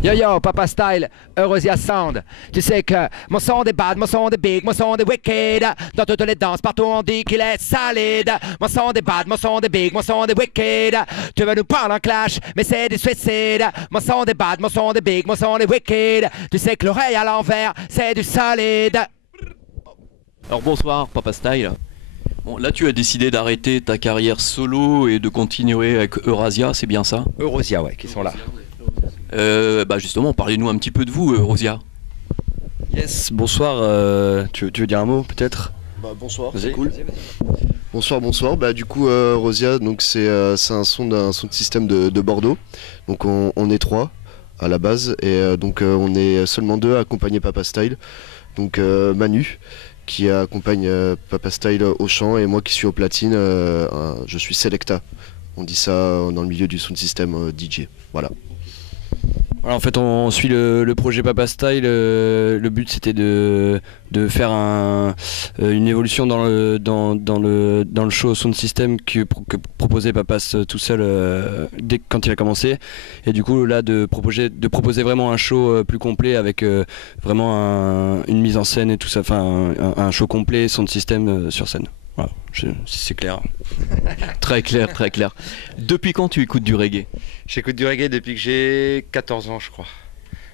Yo yo, Papa Style, Eurosia Sound. Tu sais que mon son est bad, mon son est big, mon son est wicked. Dans toutes les danses, partout on dit qu'il est solide. Mon son est bad, mon son est big, mon son est wicked. Tu veux nous prendre en clash, mais c'est du suicide. Mon son est bad, mon son est big, mon son est wicked. Tu sais que l'oreille à l'envers, c'est du solide. Alors bonsoir Papa Style. Bon, là tu as décidé d'arrêter ta carrière solo et de continuer avec Eurasia, c'est bien ça? Eurosia, ouais, qui sont là. Bah justement, parlez-nous un petit peu de vous, Eurasia. Yes, bonsoir, tu veux dire un mot peut-être? Bah, bonsoir, Vas-y. c'est cool. Bonsoir. Bah, du coup, Rosia, donc c'est un son de système de Bordeaux. Donc on est trois à la base et donc on est seulement deux à accompagner Papa Style. Donc Manu qui accompagne Papa Style au chant et moi qui suis au platine, je suis Selecta. On dit ça dans le milieu du sound system DJ. Voilà. Voilà, en fait on suit le projet Papa Style, le but c'était de faire une évolution dans le show Sound System que proposait Papas tout seul quand il a commencé, et du coup là de proposer vraiment un show plus complet avec vraiment une mise en scène et tout ça, enfin un show complet Sound System sur scène. Voilà, si c'est clair. Très clair, très clair. Depuis quand tu écoutes du reggae? J'écoute du reggae depuis que j'ai 14 ans, je crois.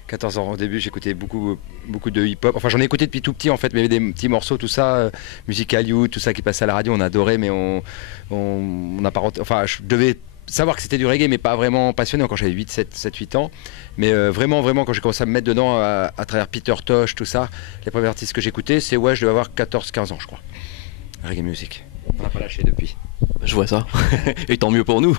14 ans. Au début, j'écoutais beaucoup de hip-hop. Enfin, j'en ai écouté depuis tout petit, en fait, mais il y avait des petits morceaux, tout ça, Musical Youth, tout ça qui passait à la radio, on adorait, mais on n'a pas... Enfin, je devais savoir que c'était du reggae, mais pas vraiment passionné quand j'avais 7, 8 ans. Mais vraiment, quand j'ai commencé à me mettre dedans, à travers Peter Tosh, tout ça, les premiers artistes que j'écoutais, je devais avoir 14-15 ans, je crois. Reggae music. On n'a pas lâché depuis. Je vois ça, et tant mieux pour nous.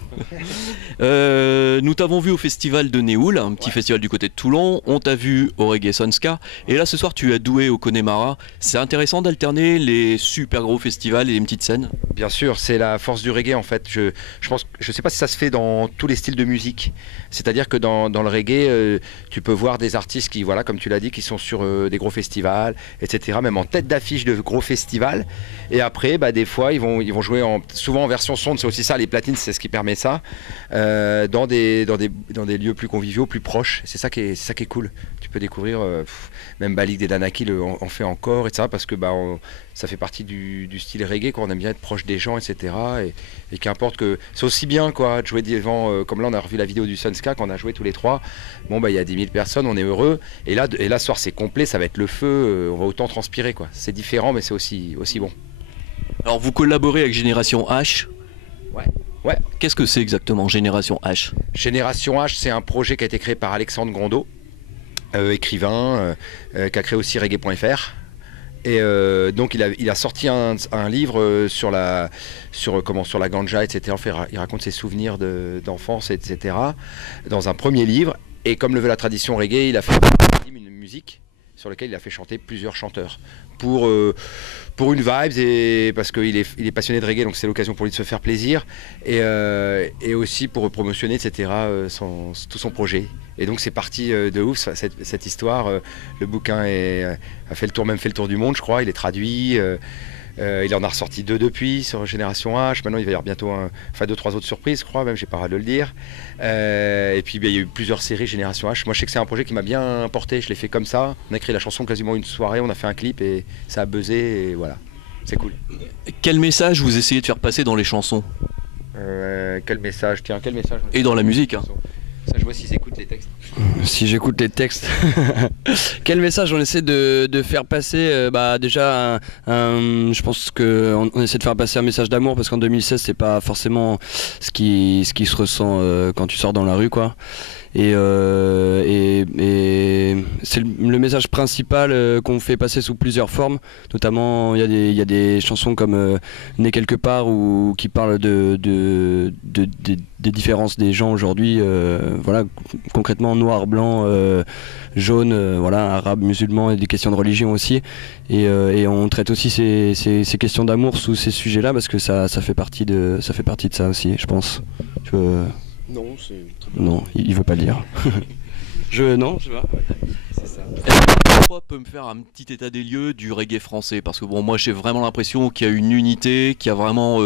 Nous t'avons vu au festival de Néoul, un petit festival du côté de Toulon. On t'a vu au Reggae Sunska. Et là ce soir tu es doué au Connemara. C'est intéressant d'alterner les super gros festivals et les petites scènes? Bien sûr, c'est la force du reggae en fait. Je sais pas si ça se fait dans tous les styles de musique. C'est-à-dire que dans le reggae, tu peux voir des artistes qui, voilà, comme tu l'as dit, qui sont sur des gros festivals, etc. Même en tête d'affiche de gros festivals. Et après, bah, des fois, ils vont jouer souvent en version sonde. C'est aussi ça, les platines, c'est ce qui permet ça. Dans des lieux plus conviviaux, plus proches. C'est ça qui est cool. Tu peux découvrir, même Balik des Danaki en fait encore, etc. Parce que ça fait partie du style reggae, quoi. On aime bien être proche des gens, etc. Et qu'importe que... C'est aussi bien, quoi, de jouer devant... comme là, on a revu la vidéo du Sunska, quand on a joué tous les trois. Bon, bah, il y a 10 000 personnes, on est heureux. Et là, ce soir, c'est complet, ça va être le feu. On va autant transpirer, quoi. C'est différent, mais c'est aussi bon. Alors, vous collaborez avec Génération H. Ouais. Qu'est-ce que c'est exactement, Génération H? Génération H, c'est un projet qui a été créé par Alexandre Grondeau, écrivain, qui a créé aussi reggae.fr. Et donc il a sorti un livre sur la ganja, etc. En fait, il raconte ses souvenirs d'enfance, etc. dans un premier livre. Et comme le veut la tradition reggae, il a fait une musique sur laquelle il a fait chanter plusieurs chanteurs pour une vibe, et parce qu'il est passionné de reggae, donc c'est l'occasion pour lui de se faire plaisir, et aussi pour promotionner, etc. tout son projet. Et donc c'est parti de ouf cette histoire. Le bouquin a fait le tour du monde, je crois. Il est traduit. Il en a ressorti 2 depuis sur Génération H. Maintenant, il va y avoir bientôt 2-3 autres surprises, je crois, même, j'ai pas hâte de le dire. Et puis, il y a eu plusieurs séries Génération H. Moi, je sais que c'est un projet qui m'a bien porté. Je l'ai fait comme ça. On a écrit la chanson quasiment une soirée. On a fait un clip et ça a buzzé. Et voilà, c'est cool. Quel message vous essayez de faire passer dans les chansons? Quel message? Tiens, quel message? Et dans la musique, hein. Ça, je vois s'ils écoutent les textes. Si j'écoute les textes, quel message on essaie de faire passer? Déjà, je pense qu'on essaie de faire passer un message d'amour, parce qu'en 2016 c'est pas forcément ce qui se ressent quand tu sors dans la rue, quoi. Et c'est le message principal qu'on fait passer sous plusieurs formes. Notamment, il y a des chansons comme Né quelque part, ou qui parlent des différences des gens aujourd'hui. Voilà, concrètement noir, blanc, jaune, voilà, arabe, musulman, et des questions de religion aussi. Et on traite aussi ces questions d'amour sous ces sujets-là, parce que ça fait partie de ça aussi, je pense. Non, c'est... Non, il veut pas le dire. Non, je sais pas. C'est ça. Est-ce que toi peux me faire un petit état des lieux du reggae français? Parce que bon, moi j'ai vraiment l'impression qu'il y a une unité, qu'il y a vraiment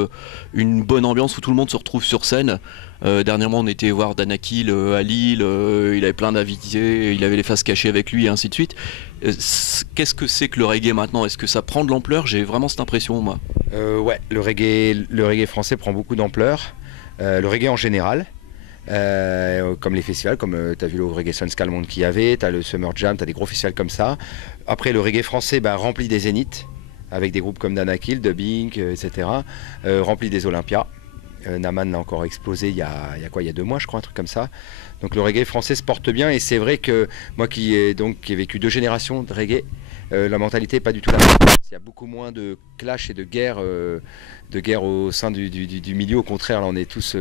une bonne ambiance où tout le monde se retrouve sur scène. Dernièrement, on était voir Danakil à Lille, il avait plein d'invités, il avait les faces cachées avec lui et ainsi de suite. Qu'est-ce que c'est que le reggae maintenant? Est-ce que ça prend de l'ampleur? J'ai vraiment cette impression, moi. Ouais, le reggae français prend beaucoup d'ampleur. Le reggae en général. Comme les festivals, comme tu as vu le Reggae Sunska le monde qu'il y avait, tu as le Summer Jam, tu as des gros festivals comme ça. Après, le reggae français remplit des zéniths, avec des groupes comme Danakil, Dubbing, etc. Remplit des Olympias. Naman l'a encore explosé il y a 2 mois, je crois, un truc comme ça. Donc le reggae français se porte bien, et c'est vrai que moi qui ai vécu 2 générations de reggae, la mentalité n'est pas du tout la même. Il y a beaucoup moins de clash et de guerre au sein du milieu. Au contraire, là, on est tous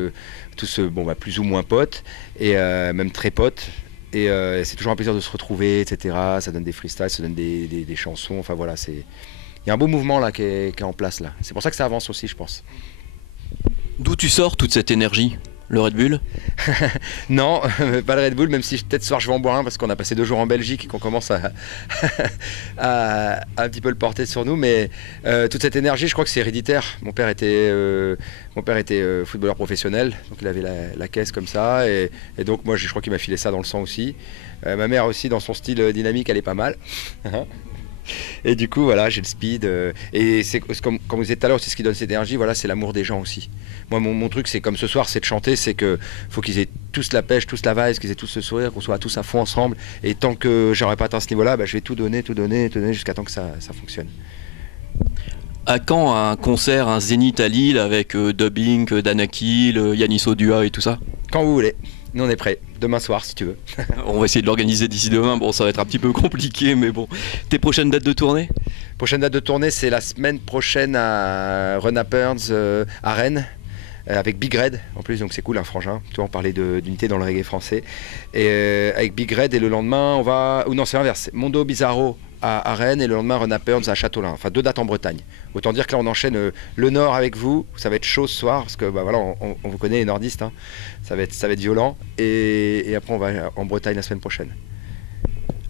plus ou moins potes, et même très potes. Et c'est toujours un plaisir de se retrouver, etc. Ça donne des freestyles, ça donne des chansons. Enfin voilà, il y a un beau mouvement là qui est en place là. C'est pour ça que ça avance aussi, je pense. D'où tu sors toute cette énergie? Le Red Bull? Non, pas le Red Bull, même si peut-être ce soir je vais en boire un parce qu'on a passé 2 jours en Belgique et qu'on commence à un petit peu le porter sur nous. Mais toute cette énergie, je crois que c'est héréditaire. Mon père était footballeur professionnel, donc il avait la caisse comme ça. Et donc moi, je crois qu'il m'a filé ça dans le sang aussi. Ma mère aussi, dans son style dynamique, elle est pas mal. Et du coup, voilà, j'ai le speed. Et c'est comme vous disiez tout à l'heure, c'est ce qui donne cette énergie. Voilà, c'est l'amour des gens aussi. Moi, mon truc, c'est comme ce soir, c'est de chanter. C'est que faut qu'ils aient tous la pêche, tous la vibe, qu'ils aient tous le sourire, qu'on soit tous à fond ensemble. Et tant que j'aurais pas atteint ce niveau-là, je vais tout donner jusqu'à temps que ça fonctionne. À quand un concert, un zénith à Lille avec Dubbing, Danakil, Yanis Odua et tout ça? Quand vous voulez. Nous, on est prêts. Demain soir, si tu veux. On va essayer de l'organiser d'ici demain. Bon, ça va être un petit peu compliqué, mais bon. Tes prochaines dates de tournée? Prochaine date de tournée, c'est la semaine prochaine à Run-Uppers à Rennes, avec Big Red en plus, donc c'est cool, un frangin. Tu vois, on parlait d'unité dans le reggae français. Et avec Big Red, et le lendemain, on va. Ou non, c'est l'inverse. Mondo Bizarro à Rennes, et le lendemain, Run-Uppers à Châteaulin. Enfin, 2 dates en Bretagne. Autant dire que là, on enchaîne le Nord avec vous. Ça va être chaud ce soir, parce que voilà, on vous connaît, les nordistes. Hein. Ça va être violent. Et après, on va en Bretagne la semaine prochaine.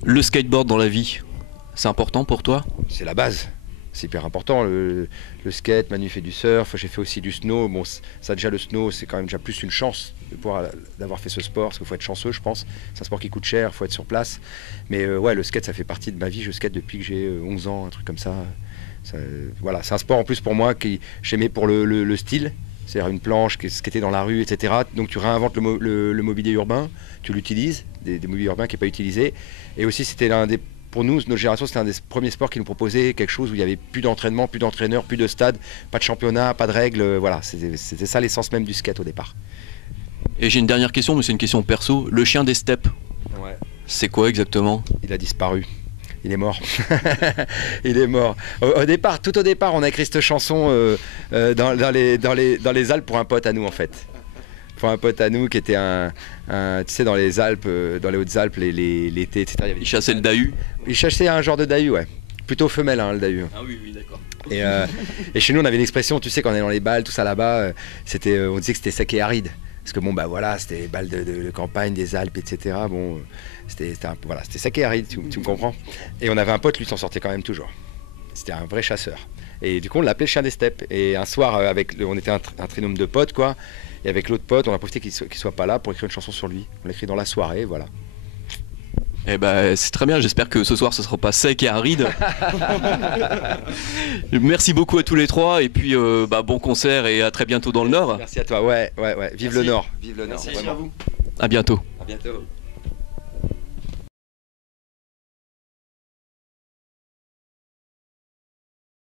Le skateboard dans la vie, c'est important pour toi? C'est la base. C'est hyper important. Le skate, Manu fait du surf, j'ai fait aussi du snow. Bon, ça déjà, le snow, c'est quand même déjà plus une chance d'avoir fait ce sport, parce qu'il faut être chanceux, je pense. C'est un sport qui coûte cher, il faut être sur place. Mais ouais, le skate, ça fait partie de ma vie. Je skate depuis que j'ai 11 ans, un truc comme ça. Voilà, c'est un sport en plus pour moi que j'aimais pour le style. C'est-à-dire une planche, skater dans la rue, etc. Donc tu réinventes le mobilier urbain, tu l'utilises, des mobiliers urbains qui n'est pas utilisé. Et aussi, c'était pour nous, notre génération, c'était un des premiers sports qui nous proposait quelque chose où il n'y avait plus d'entraînement, plus d'entraîneurs, plus de stade, pas de championnat, pas de règles. Voilà, c'était ça l'essence même du skate au départ. Et j'ai une dernière question, mais c'est une question perso. Le chien des steppes, ouais. C'est quoi exactement? Il a disparu. Il est mort. Il est mort. Tout au départ, on a écrit cette chanson dans les Alpes pour un pote à nous, en fait. Pour un pote à nous qui était tu sais, dans les Alpes, dans les Hautes-Alpes, l'été, etc. Il chassait le dahu? Il chassait un genre de dahu, ouais. Plutôt femelle, hein, le dahu. Ah oui, d'accord. Et chez nous, on avait une expression, tu sais, quand on est dans les balles, tout ça là-bas, on disait que c'était sec et aride. Parce que bon, voilà, c'était les balles de campagne, des Alpes, etc. Bon, c'était sec et aride, tu me comprends. Et on avait un pote, lui, s'en sortait quand même toujours. C'était un vrai chasseur. Et du coup, on l'appelait le chien des steppes. Et un soir, on était un trinôme de potes, quoi. Et avec l'autre pote, on a profité qu'il soit pas là pour écrire une chanson sur lui. On l'a écrit dans la soirée, voilà. Eh ben, c'est très bien, j'espère que ce soir ce sera pas sec et aride. Merci beaucoup à tous les 3 et puis bon concert et à très bientôt dans le Nord. Merci à toi, ouais. Vive le Nord. Vive le Nord. Merci à vous. À bientôt. À bientôt.